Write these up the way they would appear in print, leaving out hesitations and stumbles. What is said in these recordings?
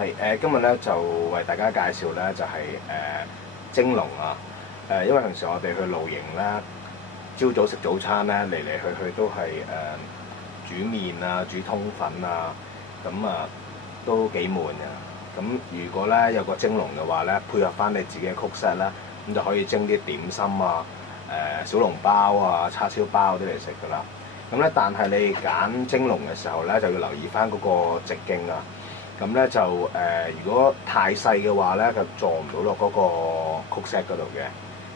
係今日咧就為大家介紹咧就係蒸籠啊。因為平時我哋去露營咧，朝早食早餐咧嚟嚟去去都係煮麵啊、煮通粉啊，咁都幾悶嘅。咁如果咧有個蒸籠嘅話咧，配合翻你自己嘅曲 set 啦，咁就可以蒸啲點心啊、小籠包啊、叉燒包啲嚟食噶啦。咁咧，但係你揀蒸籠嘅時候咧，就要留意翻嗰個直徑啊。咁咧就如果太細嘅話咧，就坐唔到落嗰個曲 set 嗰度嘅。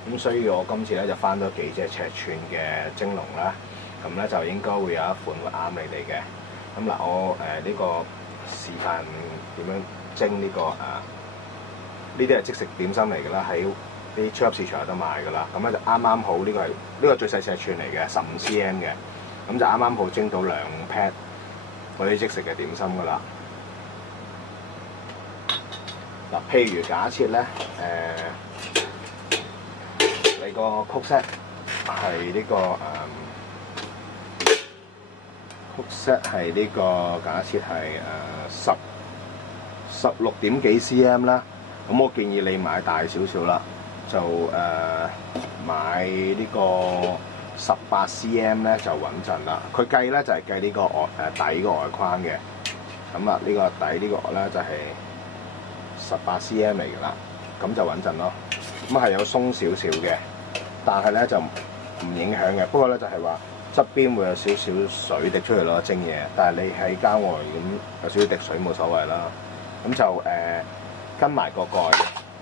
咁所以我今次咧就翻咗幾隻尺寸嘅蒸籠啦。咁咧就應該會有一款會啱你哋嘅。咁嗱，我呢個示範點樣蒸呢個呢啲係即食點心嚟㗎啦，喺啲超級市場有得賣㗎啦。咁咧就啱啱好，呢個最細尺寸嚟嘅，15 cm 嘅。咁就啱啱好蒸到2 pat 嗰啲即食嘅點心㗎啦。嗱，譬如假設咧，你個曲 set 係呢個曲 set 係呢個假設係16點幾 cm 啦。咁我建議你買大少少啦，就買呢個18 cm 咧就穩陣啦。佢計咧就係計呢個底個外框嘅。咁啊，呢個底呢個咧就係18 cm 嚟㗎啦，咁就穩陣咯。咁係有鬆少少嘅，但係咧就唔影響嘅。不過咧就係話側邊會有少少水滴出嚟咯，蒸嘢。但係你喺郊外咁有少少滴水冇所謂啦。咁就跟埋個蓋，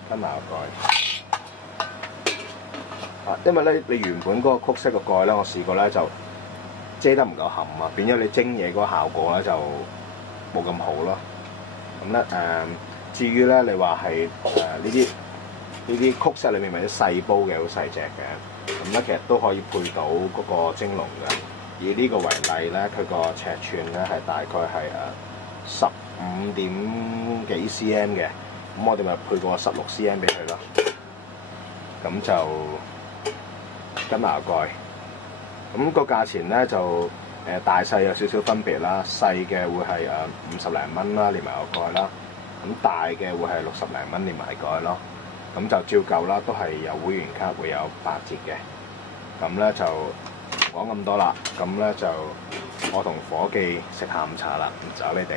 跟埋個蓋。因為咧你原本嗰個曲式個蓋咧，我試過咧就遮得唔夠冚啊，變咗你蒸嘢嗰個效果咧就冇咁好咯。咁咧至於咧，你話係呢啲曲式裏面咪啲細煲嘅，好細隻嘅，咁咧其實都可以配到嗰個蒸籠嘅。以呢個為例咧，佢個尺寸咧係大概係15點幾 cm 嘅，咁我哋咪配個16 cm 俾佢咯。咁就跟埋個蓋，咁個價錢咧就大細有少少分別啦。細嘅會係50零蚊啦，連埋個蓋啦。咁大嘅會係60零蚊連埋蓋咯。咁就照舊啦，都係有會員卡會有8折嘅。咁咧就唔講咁多啦。咁咧就我同伙計食下午茶啦，唔阻你哋。